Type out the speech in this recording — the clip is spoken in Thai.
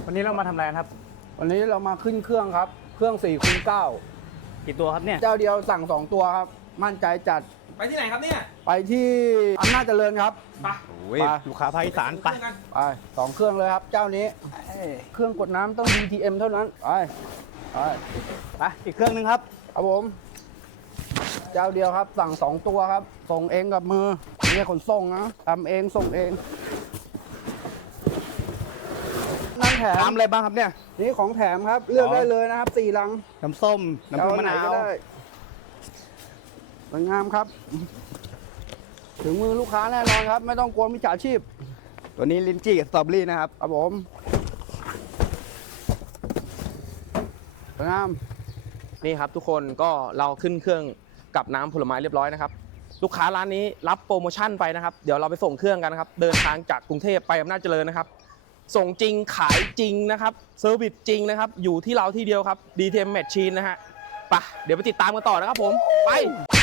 วันนี้เรามาทำอะไรกันครับวันนี้เรามาขึ้นเครื่องครับ เครื่อง4คูณ9 กี่ตัวครับเนี่ยเจ้าเดียวสั่ง2ตัวครับ มั่นใจจัดไปที่ไหนครับเนี่ยไปที่อำนาจเจริญครับไปโอ้ยไปลูกค้าภาคอีสานไปกันไป2เครื่องเลยครับ เจ้านี้เครื่องกดน้ำต้อง DTM เท่านั้นไปไปอีกเครื่องนึงครับครับผม เจ้าเดียวครับสั่ง2ตัวครับ ส่งเองกับมือนี่ขนส่งนะทำเองส่งเองนั่นแถมน้ำอะไรบ้างครับเนี่ยนี่ของแถมครับ เลือกได้เลยนะครับ4ลังน้ำส้ม น้ำผึ้งมะนาวเอไหก็ได้สวยงามครับ ถึงมือลูกค้าแน่นอนครับ ไม่ต้องกลัวมิจฉาชีพตัวนี้ลิ้นจี่กับสตรอเบอรี่นะครับครับผมสวยงามนี่ครับทุกคนก็เราขึ้นเครื่องกับน้ำผลไม้เรียบร้อยนะครับลูกค้าร้านนี้รับโปรโมชั่นไปนะครับเดี๋ยวเราไปส่งเครื่องกันนะครับเดินทางจากกรุงเทพไปอำนาจเจริญนะครับส่งจริงขายจริงนะครับเซอร์วิสจริงนะครับอยู่ที่เราที่เดียวครับ DTM Machine นะฮะไปเดี๋ยวไปติดตามกันต่อนะครับผมไป